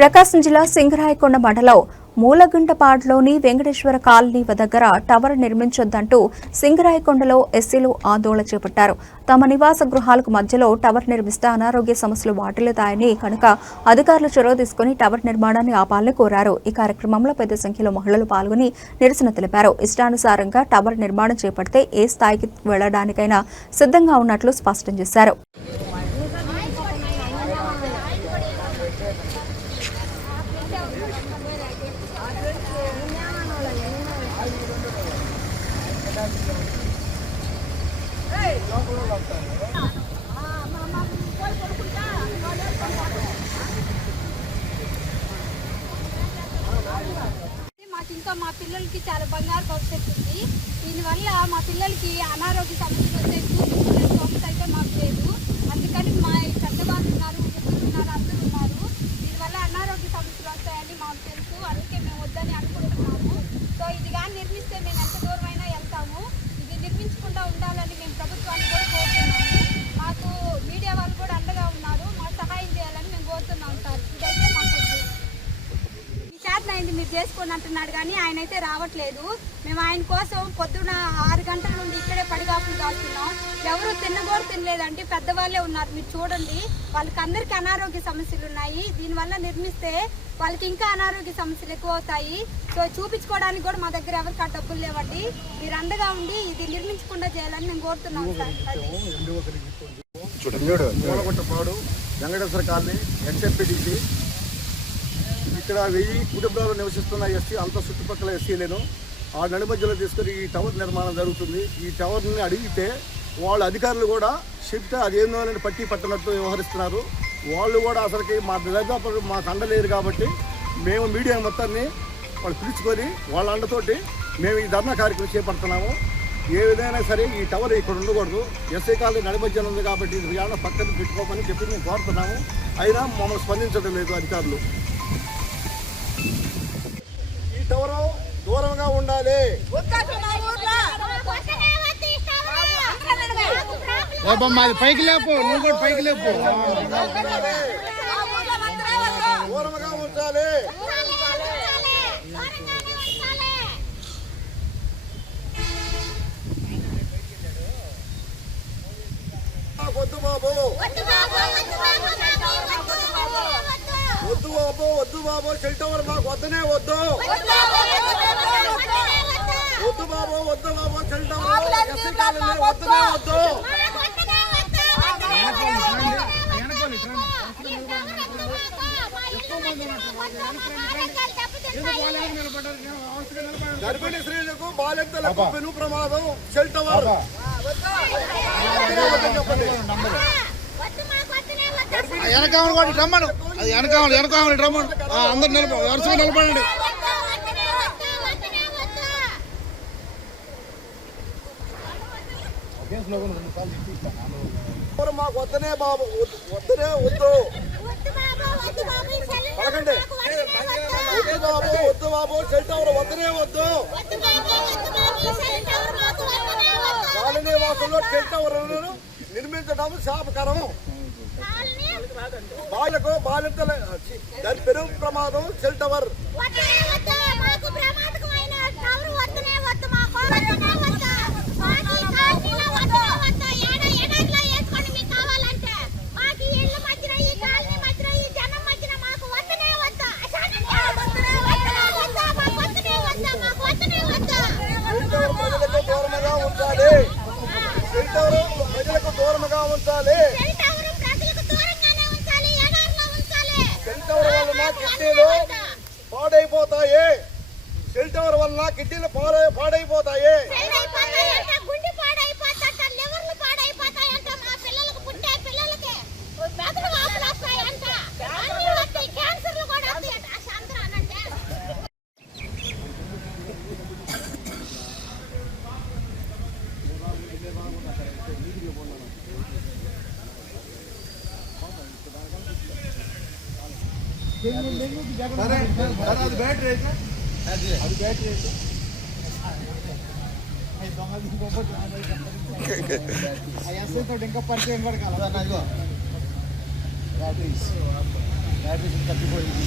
ప్రకాశం జిల్లా సింగరాయకొండ మండలం మూలగుంటపాడులోని వెంకటేశ్వర కాలనీ దగ్గర టవర్ నిర్మించొద్దంటూ సింగరాయకొండలో ఎస్సీలు ఆందోళన చేపట్టారు. తమ నివాస గృహాలకు మధ్యలో టవర్ నిర్మిస్తే అనారోగ్య సమస్యలు వాటిల్లుతాయని కనుక అధికారులు చొరవ తీసుకుని టవర్ నిర్మాణాన్ని ఆపాలని కోరారు. ఈ కార్యక్రమంలో పెద్ద సంఖ్యలో మహిళలు పాల్గొని నిరసన తెలిపారు. ఇష్టానుసారంగా టవర్ నిర్మాణం చేపడితే ఏ స్థాయికి వెళ్లడానికైనా సిద్ధంగా ఉన్నట్లు స్పష్టం చేశారు. ఇంకా మా పిల్లలకి చాలా బంగారు భవిష్యత్తు ఉంది. దీనివల్ల మా పిల్లలకి అనారోగ్య సమస్యలు వచ్చే స్తోమత అయితే మాకు లేదు. అందుకని మా పెద్దవాళ్ళు ఉన్నారు, ఉన్నారు, అందరూ ఉన్నారు. దీనివల్ల అనారోగ్య సమస్యలు వస్తాయని మాకు తెలుసు. అందుకే మేము వద్దని అనుకుంటున్నాము. సో ఇది కానీ నిర్మిస్తే మేము ఎంత దూరమైనా వెళ్తాము. ఇది నిర్మించకుండా ఉండాలని మేము ప్రభుత్వాన్ని కూడా కోరుతున్నాము. మాకు మీడియా వాళ్ళు కూడా అండగా ఉన్నారు. మాకు సహాయం చేయాలని మేము కోరుతున్నాం సార్. ఇదైతే మాకు అయింది మీరు చేసుకోండి అంటున్నాడు కానీ ఆయన అయితే రావట్లేదు. మేము ఆయన కోసం పొద్దున 6 గంటల నుండి ఇక్కడే పడిగాపులు కాస్తున్నాం. ఎవరు తిన్నగోరు తినలేదండి, పెద్దవాళ్ళే ఉన్నారు. మీరు చూడండి, వాళ్ళకి అందరికీ అనారోగ్య సమస్యలు ఉన్నాయి. దీనివల్ల నిర్మిస్తే వాళ్ళకి ఇంకా అనారోగ్య సమస్యలు ఎక్కువ అవుతాయి. సో చూపించుకోవడానికి కూడా మా దగ్గర ఎవరికి ఆ డబ్బులు లేవండి. మీరు అండగా ఉండి ఇది నిర్మించకుండా చేయాలని మేము కోరుతున్నాం సార్. వెంకటేశ్వర కాలనీ ఎక్స్ఎంపీటీసీ ఇక్కడ 1000 కుటుంబాలు నివసిస్తున్న ఎస్సీ అంత చుట్టుపక్కల ఎస్సీలను ఆ నడి మధ్యలో తీసుకొని ఈ టవర్ నిర్మాణం జరుగుతుంది. ఈ టవర్ని అడిగితే వాళ్ళ అధికారులు కూడా షిఫ్ట్ అదేందో అని పట్టి పట్టనట్టు వ్యవహరిస్తున్నారు. వాళ్ళు కూడా అసలుకి మా దాదాపు మాకు అండలేరు కాబట్టి మేము మీడియా మొత్తాన్ని వాళ్ళు పిలుచుకొని వాళ్ళ అండతోటి మేము ఈ ధర్నా కార్యక్రమం చేపడుతున్నాము. ఏ విధంగా సరే ఈ టవర్ ఇక్కడ ఉండకూడదు. ఎస్ఐ కాలనీ నడి మధ్యలో ఉంది కాబట్టి ఇది పక్కన పెట్టుకోమని చెప్పి మేము కోరుతున్నాము. అయినా మమ్మల్ని స్పందించడం లేదు అధికారులు. టవర్ దూరంగా ఉండాలి. పైకి లేపు, నువ్వు కూడా పైకి లేపు. దూరంగా ఉంచాలి. వద్దు బాబు, వద్దు బాబు, వద్దు బాబు, సెల్ టవర్ మాకు వద్దనే వద్దు. వద్దు బాబు, వద్దు బాబు, సెల్ టవర్ ఎస్సీ కాలనీ వద్దనే వద్దు. గర్భిణీ స్త్రీలకు బాలింతలకు పెను ప్రమాదం. సెల్ టవర్ చెప్పండి. వెనకామలు కూడా రమ్మను, అది వెనకామలు రమ్మను. అందరు వరుసగా నిలబడండి. మాకు వద్దనే బాబు, వద్దనే వద్దు. పలకండి. వద్దు బాబు, వద్దు బాబు, సెల్ టవర్ వద్దనే వద్దు. కాలనీ వాసుల్లో సెల్ టవర్ నిర్మించడం శాపకరం. బాలకు బాలింతల దాని పెరుగు ప్రమాదం. సెల్ టవర్ దూరంగా ఉంచాలి. సెల్ టవర్ ప్రజలకు దూరంగా ఉంచాలి. సెల్ టవర్ వలన కిడ్నీలు పాడైపోతాయి. సెల్ టవర్ వలన కిడ్నీలు పాడైపోతాయి. అది బ్యాటరీ ఇంకా పరిచయం కూడా కాదు. బ్యాటరీస్ తప్పిపోయింది.